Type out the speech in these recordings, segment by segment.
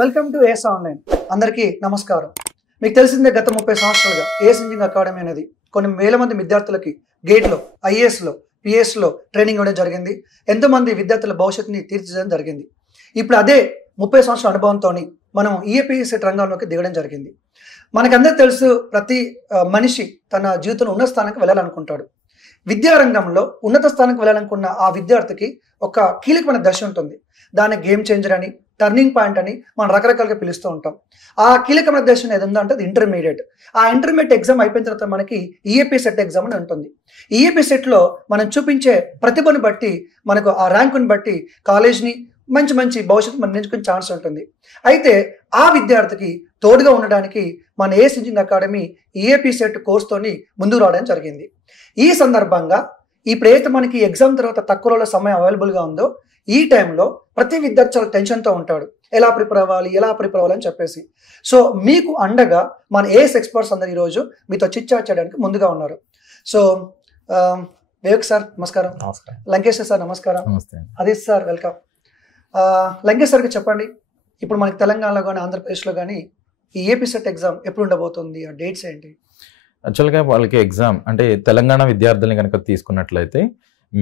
Welcome to ace online. అందరికీ నమస్కారం. మీకు తెలిసిందే గత 30 సంవత్సరాలుగా ఏస్ ఇంజినియరింగ్ అకాడమీ అనేది కొన్ని వేల మంది విద్యార్థులకి గేట్లో, ఐఏఎస్లో, పిఎస్లో ట్రైనింగ్ ఇవ్వడం జరిగింది. ఎంతోమంది విద్యార్థుల భవిష్యత్తుని తీర్చిదిద్దడం జరిగింది. ఇప్పుడు అదే 30 సంవత్సరాల అనుభవంతో మనం ఈఏపీసెట్ రంగంలోకి దిగడం జరిగింది. మనకందరూ తెలుసు, ప్రతి మనిషి తన జీవితంలో ఉన్నత స్థానానికి వెళ్ళాలనుకుంటాడు. విద్యారంగంలో ఉన్నత స్థానానికి వెళ్ళాలనుకున్న ఆ విద్యార్థికి ఒక కీలకమైన దశ ఉంటుంది. దాన్ని గేమ్ చేంజర్ అని, టర్నింగ్ పాయింట్ అని మనం రకరకాలుగా పిలుస్తూ ఉంటాం. ఆ కీలకమైన దశ ఏది ఉందో అంటే అది ఇంటర్మీడియట్. ఆ ఇంటర్మీడియట్ ఎగ్జామ్ అయిపోయిన తర్వాత మనకి ఈఏపీ సెట్ ఎగ్జామ్ అని ఉంటుంది. ఈఏపీ సెట్లో మనం చూపించే ప్రతిభను బట్టి, మనకు ఆ ర్యాంకుని బట్టి కాలేజ్ని మంచి భవిష్యత్తు మనం నేర్చుకునే ఛాన్స్ ఉంటుంది. అయితే ఆ విద్యార్థికి తోడుగా ఉండడానికి మన ఏస్ ఇంజినియరింగ్ అకాడమీ ఈఏపీ సెట్ కోర్స్తోని ముందుకు రావడం జరిగింది. ఈ సందర్భంగా ఇప్పుడైతే మనకి ఎగ్జామ్ తర్వాత తక్కువ రోజుల సమయం అవైలబుల్గా ఉందో, ఈ టైంలో ప్రతి విద్యార్థి చాలా టెన్షన్తో ఉంటాడు. ఎలా ప్రిపేర్ అవ్వాలి అని చెప్పేసి. సో మీకు అండగా మన ఏఎస్ ఎక్స్పర్ట్స్ అందరు ఈరోజు మీతో చిట్చాట్ చేయడానికి ముందుగా ఉన్నారు. సో వివేక్ సార్ నమస్కారం. లంకేష్ సార్ నమస్కారం. Aditya sir welcome. లంకేష్ సార్కి చెప్పండి, ఇప్పుడు మనకి తెలంగాణలో కానీ ఆంధ్రప్రదేశ్లో కానీ ఈ ఏపీ సెట్ ఎగ్జామ్ ఎప్పుడు ఉండబోతుంది, ఆ డేట్స్ ఏంటి? యాక్చువల్గా వాళ్ళకి ఎగ్జామ్ అంటే తెలంగాణ విద్యార్థుల్ని కనుక తీసుకున్నట్లయితే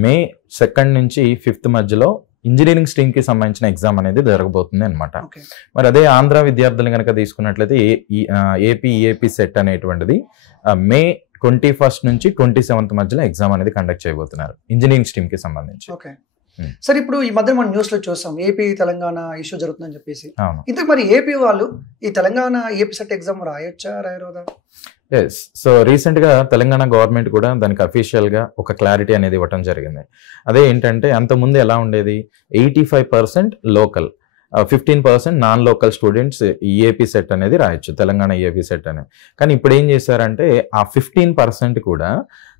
May 2 నుంచి 5 మధ్యలో ఇంజనీరింగ్ స్ట్రీమ్కి సంబంధించిన ఎగ్జామ్ అనేది జరగబోతుంది అనమాట. మరి అదే ఆంధ్ర విద్యార్థులు కనుక తీసుకున్నట్లయితే ఏపీ సెట్ అనేటువంటిది May 21 నుంచి 27 మధ్యలో ఎగ్జామ్ అనేది కండక్ట్ చేయబోతున్నారు ఇంజనీరింగ్ స్ట్రీమ్కి సంబంధించి. సార్, ఇప్పుడు ఈ మధ్య మనం న్యూస్లో చూసాం ఏపీ తెలంగాణ ఇష్యూ జరుగుతుందని చెప్పేసి. ఇంతకు మరి ఏపీ వాళ్ళు ఈ తెలంగాణ ఏపీ సెట్ ఎగ్జామ్ రాయొచ్చా రాయరోదా? ఎస్. సో రీసెంట్గా తెలంగాణ గవర్నమెంట్ కూడా దానికి అఫీషియల్గా ఒక క్లారిటీ అనేది ఇవ్వటం జరిగింది. అదే ఏంటంటే అంతకుముందు ఎలా ఉండేది, 85% local, 15% non local students EAP set అనేది రాయొచ్చు, తెలంగాణ ఈఏపీ సెట్ అనేది. కానీ ఇప్పుడు ఏం చేశారంటే ఆ 15% కూడా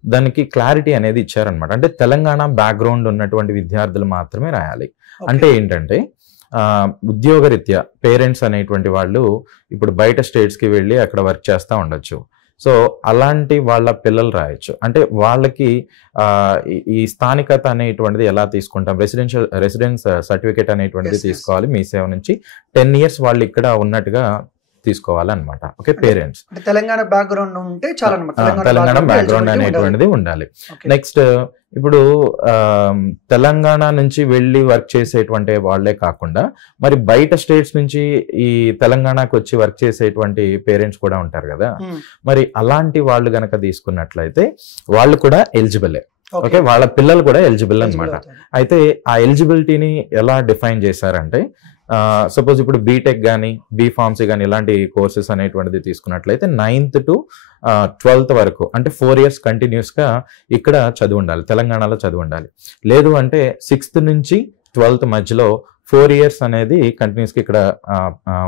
దానికి క్లారిటీ అనేది ఇచ్చారనమాట. అంటే తెలంగాణ బ్యాక్గ్రౌండ్ ఉన్నటువంటి విద్యార్థులు మాత్రమే రాయాలి. అంటే ఏంటంటే ఉద్యోగరీత్యా పేరెంట్స్ అనేటువంటి వాళ్ళు ఇప్పుడు బయట స్టేట్స్కి వెళ్ళి అక్కడ వర్క్ చేస్తూ ఉండొచ్చు. సో అలాంటి వాళ్ళ పిల్లలు రాయొచ్చు. అంటే వాళ్ళకి ఈ స్థానికత అనేటువంటిది ఎలా తీసుకుంటాం, రెసిడెన్స్ సర్టిఫికేట్ అనేటువంటిది తీసుకోవాలి. మీ సేవ నుంచి 10 years వాళ్ళు ఇక్కడ ఉన్నట్టుగా తీసుకోవాలన్నమాట. ఓకే, పేరెంట్స్ తెలంగాణ బ్యాక్గ్రౌండ్ ఉంటే చాలా, తెలంగాణ బ్యాక్గ్రౌండ్ అనేటువంటిది ఉండాలి. నెక్స్ట్ ఇప్పుడు తెలంగాణ నుంచి వెళ్ళి వర్క్ చేసేటువంటి వాళ్ళే కాకుండా మరి బయట స్టేట్స్ నుంచి ఈ తెలంగాణకు వచ్చి వర్క్ చేసేటువంటి పేరెంట్స్ కూడా ఉంటారు కదా. మరి అలాంటి వాళ్ళు గనక తీసుకున్నట్లయితే వాళ్ళు కూడా ఎలిజిబులే. ఓకే, వాళ్ళ పిల్లలు కూడా ఎలిజిబుల్ అనమాట. అయితే ఆ ఎలిజిబిలిటీని ఎలా డిఫైన్ చేశారంటే, సపోజ్ ఇప్పుడు బీటెక్ కానీ బీఫార్మసీ కానీ ఇలాంటి కోర్సెస్ అనేటువంటిది తీసుకున్నట్లయితే 9th to 12th వరకు అంటే 4 years కంటిన్యూస్గా ఇక్కడ చదివి ఉండాలి, తెలంగాణలో చదివి ఉండాలి. లేదు అంటే 6th నుంచి 12th మధ్యలో 4 years అనేది కంటిన్యూస్గా ఇక్కడ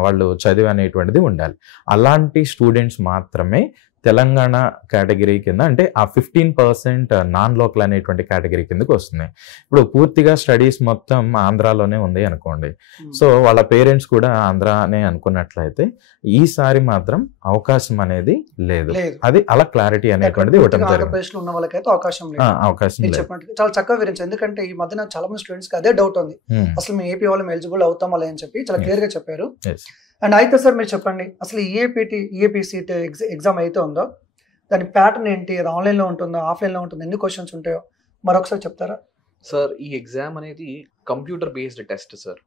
వాళ్ళు చదివి అనేటువంటిది ఉండాలి. అలాంటి స్టూడెంట్స్ మాత్రమే తెలంగాణ కేటగిరీ కింద, అంటే ఆ 15% నాన్ లోకల్ అనేటువంటి కేటగిరీ కిందకి వస్తున్నాయి. ఇప్పుడు పూర్తిగా స్టడీస్ మొత్తం ఆంధ్రాలోనే ఉంది అనుకోండి, సో వాళ్ళ పేరెంట్స్ కూడా ఆంధ్రానే అనుకున్నట్లయితే ఈసారి మాత్రం అవకాశం అనేది లేదు. అది అలా క్లారిటీ అనేటువంటిది ఇవ్వడం జరిగింది. అవకాశం చాలా చక్కగా వివరించారు. ఎందుకంటే ఈ మధ్యన చాలా మంది స్టూడెంట్స్ కి అదే డౌట్ ఉంది, అసలు మేము ఏపీ వాళ్ళం ఎలిజిబుల్ అవుతామా అని చెప్పి చాలా క్లియర్ గా చెప్పారు. అండ్ అయితే సార్ మీరు చెప్పండి, అసలు ఈఏపీ సీట్ ఎగ్జామ్ అయితే ఉందో దాని ప్యాటర్న్ ఏంటి, అది ఆన్లైన్లో ఉంటుందో ఆఫ్లైన్లో ఉంటుందో, ఎన్ని క్వశ్చన్స్ ఉంటాయో మరొకసారి చెప్తారా? సార్, ఈ ఎగ్జామ్ అనేది computer based test sir.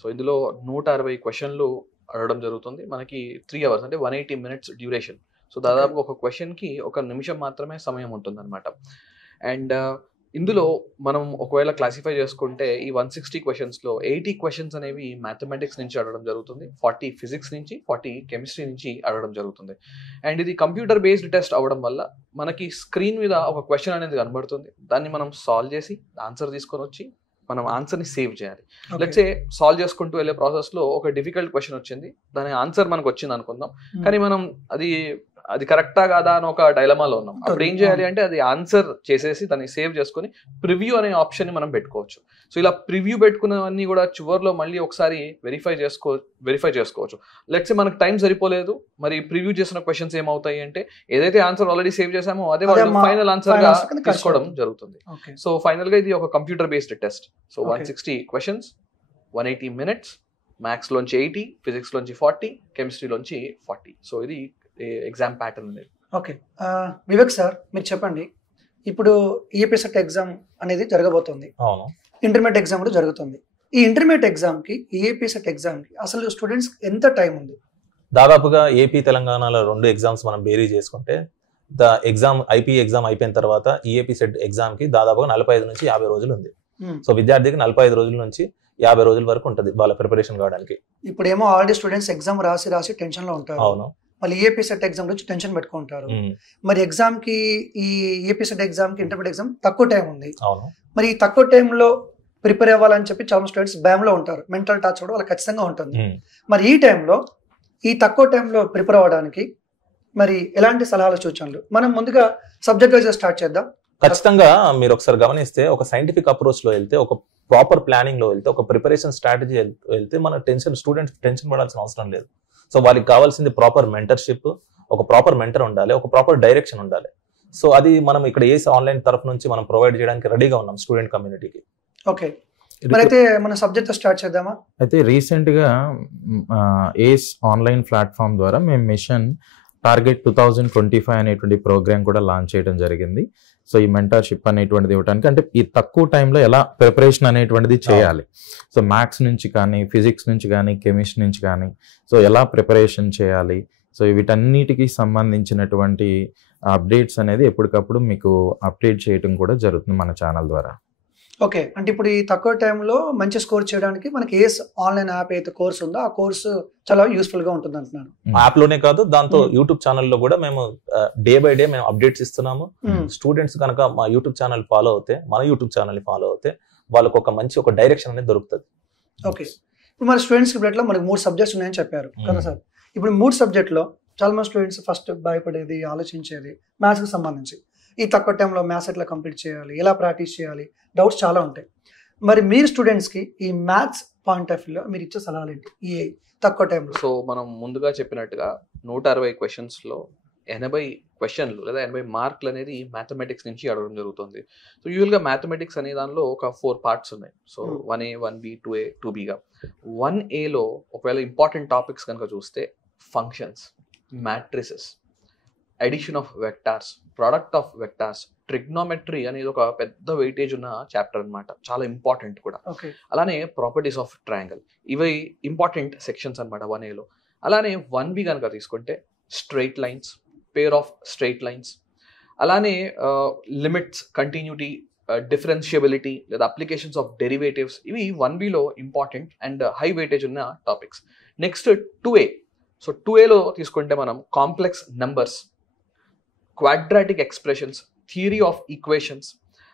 So ఇందులో 160 క్వశ్చన్లు అడగడం జరుగుతుంది. మనకి 3 hours అంటే 180 minutes డ్యూరేషన్. సో దాదాపు ఒక క్వశ్చన్కి 1 నిమిషం మాత్రమే సమయం ఉంటుంది అనమాట. అండ్ ఇందులో మనం ఒకవేళ క్లాసిఫై చేసుకుంటే ఈ 160 క్వశ్చన్స్లో 80 క్వశ్చన్స్ అనేవి మ్యాథమెటిక్స్ నుంచి అడగడం జరుగుతుంది, 40 ఫిజిక్స్ నుంచి, 40 కెమిస్ట్రీ నుంచి అడగడం జరుగుతుంది. అండ్ ఇది కంప్యూటర్ బేస్డ్ టెస్ట్ అవ్వడం వల్ల మనకి స్క్రీన్ మీద ఒక క్వశ్చన్ అనేది కనబడుతుంది. దాన్ని మనం సాల్వ్ చేసి ఆన్సర్ తీసుకొని వచ్చి మనం ఆన్సర్ని సేవ్ చేయాలి. లెట్స్ సే సాల్వ్ చేసుకుంటూ వెళ్ళే ప్రాసెస్లో ఒక డిఫికల్ట్ క్వశ్చన్ వచ్చింది, దాని ఆన్సర్ మనకు వచ్చింది అనుకుందాం, కానీ మనం అది కరెక్టా కాదా అని ఒక డైలమాలో ఉన్నాం. అప్పుడు ఏం చేయాలి అంటే అది ఆన్సర్ చేసేసి దాన్ని సేవ్ చేసుకుని ప్రివ్యూ అనే ఆప్షన్ ని మనం పెట్టుకోవచ్చు. సో ఇలా ప్రివ్యూ పెట్టుకున్నవన్నీ కూడా చివర్లో మళ్ళీ ఒకసారి వెరిఫై చేసుకోవచ్చు. లెట్స్ మనకు టైం సరిపోలేదు, మరి ప్రివ్యూ చేసిన క్వశ్చన్స్ ఏమవుతాయి అంటే ఏదైతే ఆన్సర్ ఆల్రెడీ సేవ్ చేసామో అదే వాళ్ళు ఫైనల్ ఆన్సర్ గా తీసుకోవడం జరుగుతుంది. సో ఫైనల్ గా ఇది ఒక computer based test. So 160 questions, 180 minutes, మ్యాథ్స్లోంచి 80, ఫిజిక్స్లోంచి 40, కెమిస్ట్రీలోంచి 40. So ఇది ఎగ్జామ్ ప్యాటర్న్ అనేది. ఓకే, వివేక్ సార్ మీరు చెప్పండి, ఇప్పుడు ఈఏపీ సెట్ ఎగ్జామ్ అనేది జరగబోతుంది, అవును, ఇంటర్మీడియట్ ఎగ్జామ్ కూడా జరుగుతుంది. ఈ ఇంటర్మీడియట్ ఎగ్జామ్కి ఈఏపీ సెట్ ఎగ్జామ్కి అసలు స్టూడెంట్స్ ఎంత టైం ఉంది? దాదాపుగా ఏపీ తెలంగాణలో 2 ఎగ్జామ్స్ మనం బేరీ చేసుకుంటే ఐపీ ఎగ్జామ్ అయిపోయిన తర్వాత ఈఏపీ సెట్ ఎగ్జామ్ కి దాదాపుగా 45 నుంచి 50 రోజులు ఉంది. సో విద్యార్థికి 45 రోజుల నుంచి 50 రోజుల వరకు ఉంటుంది వాళ్ళ ప్రిపరేషన్ కావడానికి. ఇప్పుడు ఏమో ఆల్రెడీ స్టూడెంట్స్ ఎగ్జామ్ రాసి టెన్షన్ లో ఉంటారు. అవును, మళ్ళీ ఈఏపీ సెట్ ఎగ్జామ్ నుంచి టెన్షన్ పెట్టుకుంటారు. మరి ఎగ్జామ్ కి ఈ ఈఏపీ సెట్ ఎగ్జామ్ కి ఇంటర్మీడియట్ ఎగ్జామ్ తక్కువ టైం ఉంది. అవును, మరి ఈ తక్కువ టైంలో ప్రిపేర్ అవ్వాలని చెప్పి చాలా స్టూడెంట్స్ భయంలో ఉంటారు, మెంటల్ టార్చర్ కూడా వాళ్ళకి ఖచ్చితంగా ఉంటుంది. మరి ఈ టైంలో ఈ తక్కువ టైంలో ప్రిపేర్ అవ్వడానికి మరి ఎలాంటి సలహాలు సూచనలు? మనం ముందుగా సబ్జెక్ట్ వైజ్ స్టార్ట్ చేద్దాం. ఖచ్చితంగా మీరు ఒకసారి గమనిస్తే ఒక సైంటిఫిక్ అప్రోచ్ లో వెళ్తే, ఒక ప్రాపర్ ప్లానింగ్ లో వెళ్తే, ఒక ప్రిపరేషన్ స్ట్రాటజీ వెళ్తే మన స్టూడెంట్స్ టెన్షన్ పడాల్సిన అవసరం లేదు. సో వాళ్ళకి కావాల్సింది ప్రాపర్ మెంటర్షిప్, ఒక ప్రాపర్ మెంటర్ ఉండాలి, ఒక ప్రాపర్ డైరెక్షన్ ఉండాలి. సో అది మనం ఇక్కడ ఏస్ ఆన్లైన్ తరఫు నుంచి మనం ప్రొవైడ్ చేయడానికి రెడీగా ఉన్నాం స్టూడెంట్ కమ్యూనిటీకి. ఓకే, మరి అయితే మన సబ్జెక్ట్ స్టార్ట్ చేద్దామా? అయితే రీసెంట్గా ఏస్ ఆన్లైన్ ప్లాట్ఫామ్ ద్వారా మేము మిషన్ టార్గెట్ 2025 అనేటువంటి ప్రోగ్రామ్ కూడా లాంచ్ చేయడం జరిగింది. సో ఈ మెంటర్షిప్ అనేటువంటిది ఇవ్వడానికి, అంటే ఈ తక్కువ టైంలో ఎలా ప్రిపరేషన్ అనేటువంటిది చేయాలి, సో మ్యాథ్స్ నుంచి కానీ, ఫిజిక్స్ నుంచి కానీ, కెమిస్ట్రీ నుంచి కానీ, సో ఎలా ప్రిపరేషన్ చేయాలి, సో వీటన్నిటికి సంబంధించినటువంటి అప్డేట్స్ అనేది ఎప్పటికప్పుడు మీకు అప్డేట్ చేయడం కూడా జరుగుతుంది మన ఛానల్ ద్వారా. ఓకే, అంటే ఇప్పుడు ఈ తక్కువ టైంలో మంచి స్కోర్ చేయడానికి మనకి ఏస్ ఆన్లైన్ యాప్ అయితే కోర్స్ ఉందో ఆ కోర్సు చాలా యూస్ఫుల్ గా ఉంటుంది అంటున్నారు. యాప్ లోనే కాదు, దాంతో యూట్యూబ్ ఛానల్లో కూడా మేము డే బై డే మేము అప్డేట్స్ ఇస్తున్నాము. స్టూడెంట్స్ కనుక మా యూట్యూబ్ ఛానల్ ఫాలో అవుతే, మన యూట్యూబ్ ఛానల్ ఫాలో అవుతే వాళ్ళకి ఒక మంచి డైరెక్షన్ అనేది దొరుకుతుంది. ఓకే, ఇప్పుడు మన స్టూడెంట్స్ ఇప్పుడు మనకి 3 సబ్జెక్ట్స్ ఉన్నాయని చెప్పారు కదా సార్. ఇప్పుడు 3 సబ్జెక్ట్లో చాలా మంది స్టూడెంట్స్ ఫస్ట్ భయపడేది, ఆలోచించేది మ్యాథ్స్ కి సంబంధించి. ఈ తక్కువ టైంలో మ్యాథ్స్ ఎట్లా కంప్లీట్ చేయాలి, ఎలా ప్రాక్టీస్ చేయాలి, డౌట్స్ చాలా ఉంటాయి. మరి మీరు స్టూడెంట్స్కి ఈ మ్యాథ్స్ పాయింట్ ఆఫ్ వ్యూలో మీరు ఇచ్చే సలహాలు ఏంటి ఈ తక్కువ టైంలో? సో మనం ముందుగా చెప్పినట్టుగా 160 క్వశ్చన్స్లో 80 క్వశ్చన్లు లేదా 80 మార్కులు అనేది మ్యాథమెటిక్స్ నుంచి అడగడం జరుగుతుంది. సో యూజువల్గా మ్యాథమెటిక్స్ అనే దానిలో ఒక 4 పార్ట్స్ ఉన్నాయి. So 1A, 1B, 2A, 2Bగా. 1Aలో ఒకవేళ ఇంపార్టెంట్ టాపిక్స్ కనుక చూస్తే functions, matrices, addition of vectors, product of vectors, trigonometry అనేది ఒక పెద్ద వెయిటేజ్ ఉన్న చాప్టర్ అన్నమాట, చాలా ఇంపార్టెంట్ కూడా. అలానే ప్రాపర్టీస్ ఆఫ్ ట్రయాంగిల్, ఇవి ఇంపార్టెంట్ సెక్షన్స్ అనమాట 1Aలో. అలానే 1B కనుక తీసుకుంటే straight lines, pair of straight lines, అలానే లిమిట్స్, కంటిన్యూటీ, డిఫరెన్షియబిలిటీ లేదా అప్లికేషన్స్ ఆఫ్ డెరివేటివ్స్, ఇవి 1Bలో ఇంపార్టెంట్ అండ్ హై వెయిటేజ్ ఉన్న టాపిక్స్. Next 2A. సో 2Aలో తీసుకుంటే మనం complex numbers, quadratic expressions, theory of equations,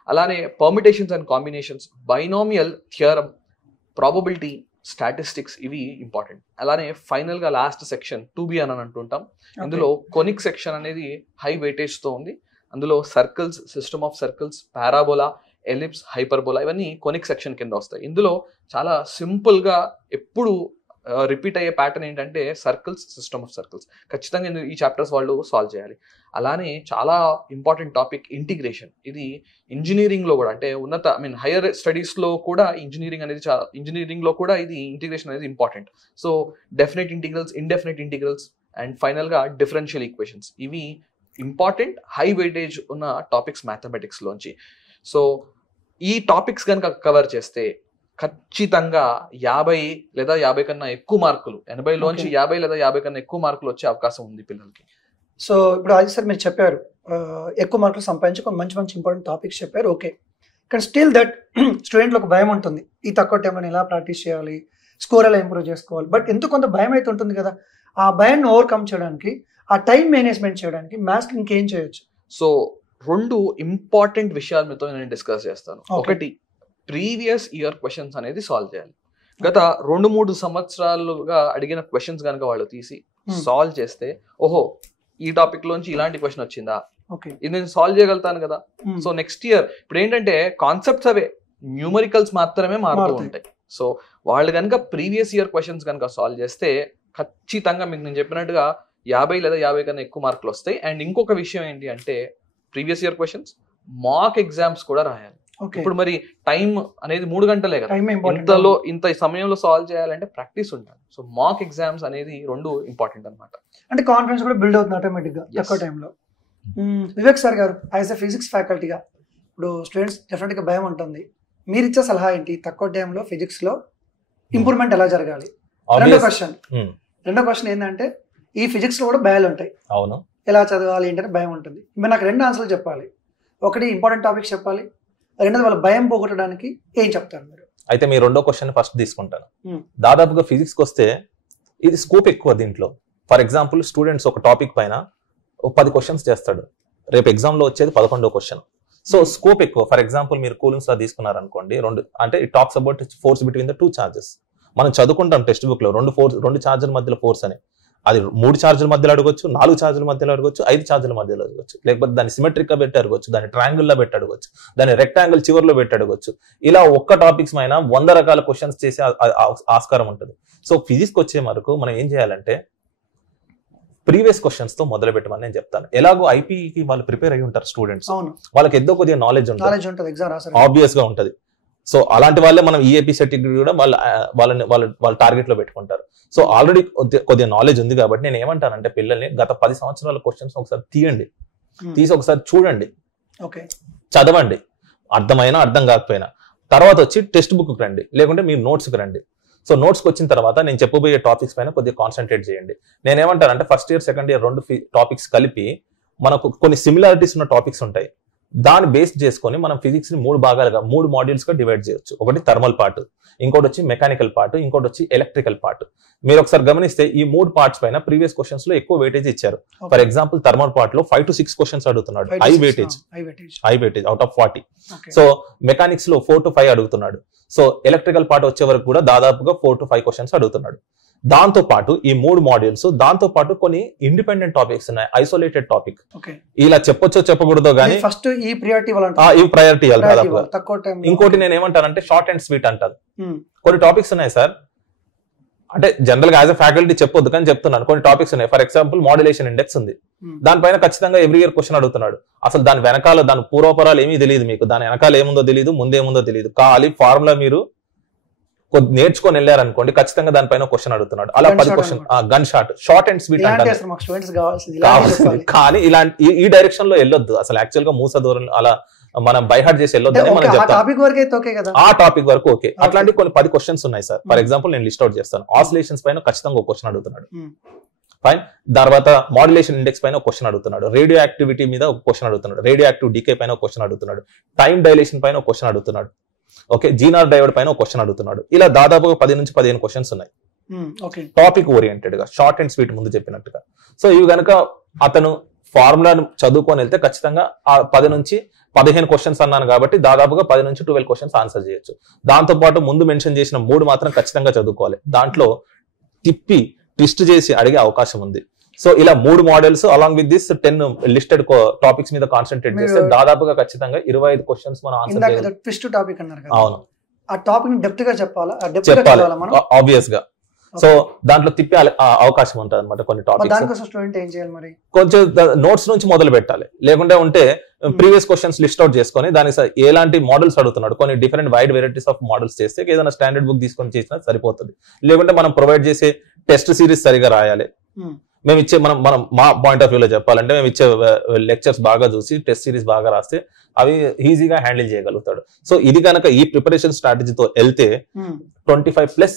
అలానే permutations and combinations, binomial theorem, probability, statistics, ఇవి ఇంపార్టెంట్. అలానే ఫైనల్గా లాస్ట్ సెక్షన్ 2B అని అంటుంటాం. ఇందులో కొనిక్ సెక్షన్ అనేది హై వెయిటేజ్తో ఉంది. అందులో circles, system of circles, parabola, ellipse, hyperbola, ఇవన్నీ కొనిక్ సెక్షన్ కింద వస్తాయి. ఇందులో చాలా సింపుల్గా ఎప్పుడు రిపీట్ అయ్యే ప్యాటర్న్ ఏంటంటే సర్కిల్స్, సిస్టమ్ ఆఫ్ సర్కిల్స్. ఖచ్చితంగా ఈ చాప్టర్స్ వాళ్ళు సాల్వ్ చేయాలి. అలానే చాలా ఇంపార్టెంట్ టాపిక్ ఇంటిగ్రేషన్. ఇది ఇంజనీరింగ్లో కూడా, అంటే హైయర్ స్టడీస్లో కూడా ఇంజనీరింగ్లో కూడా ఇది ఇంటిగ్రేషన్ అనేది important. So definite integrals, indefinite integrals and ఫైనల్గా డిఫరెన్షియల్ ఈక్వేషన్స్, ఇవి ఇంపార్టెంట్ హై వెయిటేజ్ ఉన్న టాపిక్స్ మ్యాథమెటిక్స్లోంచి. సో ఈ టాపిక్స్ కనుక కవర్ చేస్తే ఖచ్చితంగా 50 లేదా 50 కన్నా ఎక్కువ మార్కులు, 80లోంచి 50 లేదా 50 కన్నా ఎక్కువ మార్కులు వచ్చే అవకాశం ఉంది పిల్లలకి. సో ఇప్పుడు అది సార్ మీరు చెప్పారు, ఎక్కువ మార్కులు సంపాదించి కొన్ని మంచి మంచి ఇంపార్టెంట్ టాపిక్స్ చెప్పారు. ఓకే, కానీ స్టిల్ దట్ స్టూడెంట్లో ఒక భయం ఉంటుంది, ఈ తక్కువ టైంలో ఎలా ప్రాక్టీస్ చేయాలి, స్కోర్ ఎలా ఇంప్రూవ్ చేసుకోవాలి. బట్ ఎందుకు కొంత భయం అయితే ఉంటుంది కదా, ఆ భయాన్ని ఓవర్కమ్ చేయడానికి, ఆ టైం మేనేజ్మెంట్ చేయడానికి మ్యాథ్స్ ఇంకేం చేయొచ్చు? సో 2 ఇంపార్టెంట్ విషయాలు మీతో నేను డిస్కస్ చేస్తాను. ఒకటి, ప్రీవియస్ ఇయర్ క్వశ్చన్స్ అనేది సాల్వ్ చేయాలి. గత 2-3 సంవత్సరాలుగా అడిగిన క్వశ్చన్స్ కనుక వాళ్ళు తీసి సాల్వ్ చేస్తే, ఓహో ఈ టాపిక్ లోంచి ఇలాంటి క్వశ్చన్ వచ్చిందా, ఇది నేను సాల్వ్ చేయగలుగుతాను కదా. సో నెక్స్ట్ ఇయర్ ఇప్పుడు ఏంటంటే కాన్సెప్ట్స్ అవే, న్యూమరికల్స్ మాత్రమే మారుతూ ఉంటాయి. సో వాళ్ళు కనుక ప్రీవియస్ ఇయర్ క్వశ్చన్స్ కనుక సాల్వ్ చేస్తే ఖచ్చితంగా మీకు నేను చెప్పినట్టుగా 50 లేదా 50 కన్నా ఎక్కువ మార్కులు వస్తాయి. అండ్ ఇంకొక విషయం ఏంటి అంటే, previous year questions mock exams కూడా రాయాలి. ఓకే ఇప్పుడు మరి టైం అనేది 3 గంటలే కదా, టైం ఇంపార్టెంట్ ఇంత సమయంలో సాల్వ్ చేయాలంటే ప్రాక్టీస్ ఉండాలి. సో మాక్ ఎగ్జామ్స్ అనేది 2 ఇంపార్టెంట్ అన్నమాట. అంటే కాన్ఫిడెన్స్ కూడా బిల్డ్ అవుతుంది ఆటోమేటిక్ గా Yes. తక్కువ టైంలో. వివేక్ సార్ గారు యాజ్ ఎ ఫిజిక్స్ ఫ్యాకల్టీగా ఇప్పుడు స్టూడెంట్స్ డెఫినెట్ గా భయం ఉంటుంది, మీరు ఇచ్చే సలహా ఏంటి? తక్కువ టైంలో ఫిజిక్స్ లో ఇంప్రూవ్మెంట్ ఎలా జరగాలి? రెండో క్వశ్చన్ ఏంటంటే ఈ ఫిజిక్స్ లో కూడా భయాలు ఉంటాయి, అవును, ఎలా చదవాలి ఏంటంటే భయం ఉంటుంది. మీరు నాకు 2 ఆన్సర్లు చెప్పాలి, ఒకటి ఇంపార్టెంట్ టాపిక్స్ చెప్పాలి, రెండోది వాళ్ళ భయం పోగొట్టడానికి ఏం చెప్తారు మీరు? అయితే మీ రెండో క్వశ్చన్ ఫస్ట్ తీసుకుంటాను. Hmm. దాదాపుగా ఫిజిక్స్కి వస్తే ఇది స్కోప్ ఎక్కువ దీంట్లో. ఫర్ ఎగ్జాంపుల్ స్టూడెంట్స్ ఒక టాపిక్ పైన 10 క్వశ్చన్స్ చేస్తాడు, రేపు ఎగ్జామ్ లో వచ్చేది 11వ క్వశ్చన్. సో స్కోప్ ఎక్కువ. ఫర్ ఎగ్జాంపుల్ మీరు కూలింగ్స్ లా తీసుకున్నారు అనుకోండి, అంటే it talks about force between the 2 charges. మనం చదువుకుంటాం టెక్స్ట్ బుక్ లో 2 చార్జర్ మధ్యలో ఫోర్స్ అని. అది 3 ఛార్జీల మధ్యలో అడగొచ్చు, 4 ఛార్జీల మధ్యలో అడగొచ్చు, 5 ఛార్జీల మధ్యలో అడగొచ్చు, లేకపోతే దాన్ని సిమెట్రిక్ గా పెట్టి అడగొచ్చు, దాన్ని ట్రయాంగిల్ లో పెట్టి అడగొచ్చు, దాన్ని రెక్టాంగిల్ చివర్లో పెట్టి అడగొచ్చు. ఇలా ఒక్క టాపిక్స్ పైన 100 రకాల క్వశ్చన్స్ చేసే ఆస్కారం ఉంటుంది. సో ఫిజిక్స్ వచ్చే వరకు మనం ఏం చేయాలంటే ప్రీవియస్ క్వశ్చన్స్ తో మొదలు పెట్టమని నేను చెప్తాను. ఎలాగో ఐపీకి వాళ్ళు ప్రిపేర్ అయ్యి ఉంటారు స్టూడెంట్స్, వాళ్ళకి ఏదో కొద్దిగా నాలెడ్జ్ ఉంటుంది, ఆబ్వియస్ గా ఉంటుంది. సో అలాంటి వాళ్ళే మనం ఈఏపీ సర్టిఫికేట్ కూడా వాళ్ళ టార్గెట్ లో పెట్టుకుంటారు. సో ఆల్రెడీ కొద్దిగా నాలెడ్జ్ ఉంది కాబట్టి నేను ఏమంటానంటే పిల్లల్ని గత 10 సంవత్సరాల క్వశ్చన్స్ ఒకసారి తీసి ఒకసారి చూడండి, చదవండి, అర్థమైనా అర్థం కాకపోయినా. తర్వాత వచ్చి టెక్స్ట్ బుక్ రండి, లేకుంటే మీ నోట్స్కి రండి. సో నోట్స్కి వచ్చిన తర్వాత నేను చెప్పబోయే టాపిక్స్ పైన కొద్దిగా కాన్సన్ట్రేట్ చేయండి. నేను ఏమంటానంటే first year second year 2 topics కలిపి మనకు కొన్ని సిమిలారిటీస్ ఉన్న టాపిక్స్ ఉంటాయి, దాన్ని బేస్ చేసుకొని మనం ఫిజిక్స్ ని 3 భాగాలుగా 3 మాడ్యూల్స్ గా డివైడ్ చేయొచ్చు. ఒకటి థర్మల్ పార్ట్, ఇంకోటి వచ్చి మెకానికల్ పార్ట్, ఇంకోటి వచ్చి ఎలక్ట్రికల్ పార్ట్. మీరు ఒకసారి గమనిస్తే ఈ 3 పార్ట్స్ పైన ప్రీవియస్ క్వశ్చన్స్ లో ఎక్కువ వెయిటేజ్ ఇచ్చారు. ఫర్ ఎగ్జాంపుల్ థర్మల్ పార్ట్ లో 5 to 6 క్వశ్చన్స్ అడుగుతున్నాడు, high weightage out of 40. So mechanics లో 4 to 5 అడుగుతున్నాడు. సో ఎలక్ట్రికల్ పార్ట్ వచ్చే వరకు కూడా దాదాపుగా 4 to 5 క్వశ్చన్స్ అడుగుతున్నాడు. దాంతో పాటు ఈ 3 మాడ్యూల్స్, దాంతో పాటు కొన్ని ఇండిపెండెంట్ టాపిక్స్ ఉన్నాయి, ఐసోలేటెడ్ టాపిక్. ఇలా చెప్పొచ్చో చెప్పకూడదో గానీ ఫస్ట్ ఈ ప్రయారిటీ దాదాపుగా. ఇంకోటి నేను ఏమంటానంటే షార్ట్ అండ్ స్వీట్ అంటారు. కొన్ని టాపిక్స్ ఉన్నాయి సార్, అంటే జనరల్ గా యాజ్ అ ఫ్యాకల్టీ చెప్పొద్దు కానీ చెప్తున్నాను, కొన్ని టాపిక్స్ ఉన్నాయి. ఫర్ ఎగ్జాంపుల్ మాడ్యులేషన్ ఇండెక్స్ ఉంది, దానిపైన ఖచ్చితంగా ఎవ్రీ ఇయర్ క్వశ్చన్ అడుగుతున్నాడు. అసలు దాని వెనకాల దాని పూర్వపరాలు ఏమీ తెలియదు మీకు, దాని వెనకాల ఏముందో తెలియదు, ముందేముందో తెలియదు, ఖాళీ ఫార్ములా మీరు నేర్చుకొని వెళ్ళారనుకోండి ఖచ్చితంగా దానిపైన క్వశ్చన్ అడుగుతున్నాడు. అలా 10 question gun short and sweet అంటారు. కానీ ఇలాంటి ఈ డైరెక్షన్ లో వెళ్ళొద్దు అసలు. యాక్చువల్ గా మూస దూరం అలా మనం బైహార్ట్ చేసి వెళ్ళొద్దని మనం చెప్తాం. ఆ టాపిక్ వరకు ఓకే. అట్లాంటి కొన్ని 10 క్వశ్చన్స్ ఉన్నాయి సార్. ఫర్ ఎగ్జాంపుల్ నేను లిస్ట్ అవుట్ చేస్తాను. ఆసిలేషన్స్ పైన ఖచ్చితంగా ఒక క్వశ్చన్ అడుగుతున్నాడు, ఫైన్. తర్వాత మాడ్యులేషన్ ఇండెక్స్ పైన ఒక క్వశ్చన్ అడుగుతున్నాడు, రేడియో యాక్టివిటీ మీద ఒక క్వశ్చన్ అడుగుతున్నాడు, రేడియో యాక్టివ్ డీకే పైన ఒక క్వశ్చన్ అడుగుతున్నాడు, టైం డైలేషన్ పైన ఒక క్వశ్చన్ అడుగుతున్నాడు, ఓకే, జీనార్ డయోడ్ పైన ఒక క్వశ్చన్ అడుగుతున్నాడు. ఇలా దాదాపుగా 10 నుంచి 15 క్వశ్చన్స్ ఉన్నాయి టాపిక్ ఓరియంటెడ్ గా, షార్ట్ అండ్ స్వీట్ ముందు చెప్పినట్టుగా. సో ఇవి కనుక అతను ఫార్ములాను చదువుకొని వెళ్తే ఖచ్చితంగా ఆ 10 నుంచి 15 క్వశ్చన్స్ అన్నాను కాబట్టి దాదాపుగా 10 నుంచి 12 క్వశ్చన్స్ ఆన్సర్ చేయొచ్చు. దాంతో పాటు ముందు మెన్షన్ చేసిన 3 మాత్రం ఖచ్చితంగా చదువుకోవాలి, దాంట్లో తిప్పి ట్విస్ట్ చేసి అడిగే అవకాశం ఉంది. సో ఇలా 3 models along with this 10 listed topics మీద కాన్సన్ట్రేట్ చేస్తే దాదాపుగా ఖచ్చితంగా 25 క్వశ్చన్స్ మనం ఆన్సర్ చేయగలం. ట్విస్ట్ టాపిక్ అన్నారు కదా, అవును, ఆ టాపిక్ ని డెప్త్ గా చెప్పాలి, ఆబ్వియస్ గా. సో దాంట్లో తిప్పే అవకాశం ఉంటుంది అనమాట కొన్ని టాపిక్స్. కొంచెం నోట్స్ నుంచి మొదలు పెట్టాలి, లేకుంటే ఉంటే ప్రీవియస్ క్వశ్చన్స్ లిస్ట్ అవుట్ చేసుకొని దానికి ఎలాంటి మోడల్స్ అడుగుతున్నాడు కొన్ని different wide varieties of models చేస్తే ఏదైనా స్టాండర్డ్ బుక్ తీసుకొని చేసినా సరిపోతుంది. లేకుంటే మనం ప్రొవైడ్ చేసే టెస్ట్ సిరీస్ సరిగా రాయాలి. మేము ఇచ్చే మనం మా పాయింట్ ఆఫ్ వ్యూలో చెప్పాలంటే మేము ఇచ్చే లెక్చర్స్ బాగా చూసి టెస్ట్ సిరీస్ బాగా రాస్తే అవి ఈజీగా హ్యాండిల్ చేయగలుగుతాడు. సో ఇది కనుక ఈ ప్రిపరేషన్ స్ట్రాటజీతో వెళ్తే 25+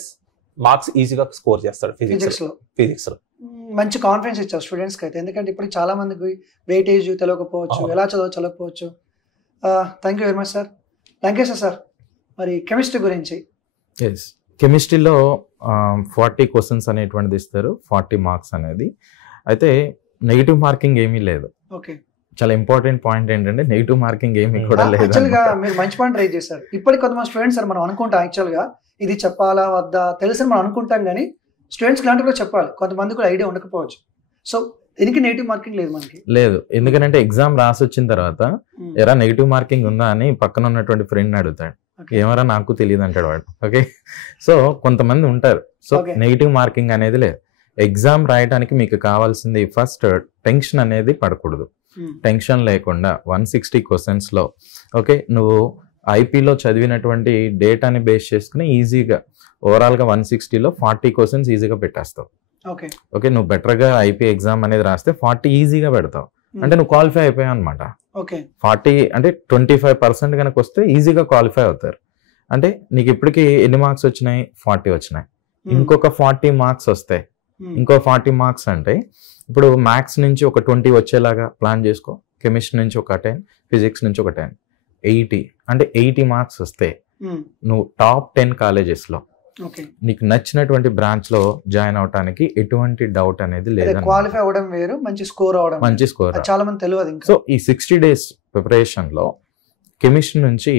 మార్క్స్ ఈజీగా స్కోర్ చేస్తాడు ఫిజిక్స్ లో. మంచి కాన్ఫిడెన్స్ ఇచ్చారు స్టూడెంట్స్ కి అయితే, ఎందుకంటే ఇప్పుడు చాలా మందికి వెయిటేజ్ తెలియకపోవచ్చు, ఎలా చదవకపోవచ్చు. Thank you very much sir. Lankeshwar sir, మరి కెమిస్ట్రీ గురించి? కెమిస్ట్రీలో 40 క్వశ్చన్స్ అనేటువంటిది ఇస్తారు, 40 మార్క్స్ అనేది. అయితే నెగిటివ్ మార్కింగ్ ఏమీ లేదు. ఓకే, చాలా ఇంపార్టెంట్ పాయింట్ ఏంటంటే నెగిటివ్ మార్కింగ్ ఏమీ కూడా లేదు. యాక్చువల్ గా మీరు మంచి పాయింట్ రైజ్ చేశారు. ఇప్పటికి కొంతమంది స్టూడెంట్స్ సార్ మనం అనుకుంటాం యాక్చువల్ గా ఇది చెప్పాలా వద్దా తెలుసు మనం అనుకుంటాం, కానీ స్టూడెంట్స్ ఇలాంటి కూడా చెప్పాలి, కొంతమంది కూడా ఐడియా ఉండకపోవచ్చు. సో దీనికి నెగిటివ్ మార్కింగ్ లేదు మనకి లేదు, ఎందుకంటే ఎగ్జామ్ రాసి వచ్చిన తర్వాత ఎరా నెగిటివ్ మార్కింగ్ ఉందా అని పక్కన ఉన్నటువంటి ఫ్రెండ్ అడుగుతాడు, ఏమరా నాకు తెలియదు అంటాడు వాడు. ఓకే, సో కొంతమంది ఉంటారు. సో నెగిటివ్ మార్కింగ్ అనేది లేదు. ఎగ్జామ్ రాయడానికి మీకు కావాల్సింది ఫస్ట్ టెన్షన్ అనేది పడకూడదు. టెన్షన్ లేకుండా 160 క్వశ్చన్స్ లో ఓకే నువ్వు ఐపీలో చదివినటువంటి డేటాని బేస్ చేసుకుని ఈజీగా ఓవరాల్గా 160లో 40 క్వశ్చన్స్ ఈజీగా పెట్టేస్తావు. ఓకే, నువ్వు బెటర్గా ఐపీ ఎగ్జామ్ అనేది రాస్తే 40 ఈజీగా పెడతావు, అంటే నువ్వు క్వాలిఫై అయిపోయావు అనమాట. 40 అంటే 25% కనుక వస్తే ఈజీగా క్వాలిఫై అవుతారు. అంటే నీకు ఇప్పటికి ఎన్ని మార్క్స్ వచ్చినాయి? 40 వచ్చినాయి. ఇంకొక 40 మార్క్స్ వస్తాయి. ఇంకో 40 మార్క్స్ అంటే ఇప్పుడు మ్యాథ్స్ నుంచి ఒక 20 వచ్చేలాగా ప్లాన్ చేసుకో, కెమిస్ట్రీ నుంచి ఒక 10, ఫిజిక్స్ నుంచి ఒక 10, 80 అంటే 80 మార్క్స్ వస్తే నువ్వు టాప్ 10 కాలేజెస్లో నీకు నచ్చినటువంటి బ్రాంచ్ లో జాయిన్ అవడానికి ఎటువంటి డౌట్ అనేది లేదు. క్వాలిఫై అవ్వడం వేరు, మంచి స్కోర్ అవడం, మంచి స్కోర్ చాలా మంది తెలియదు. సో ఈ 60 days ప్రిపరేషన్ లో కెమిస్ట్రీ నుంచి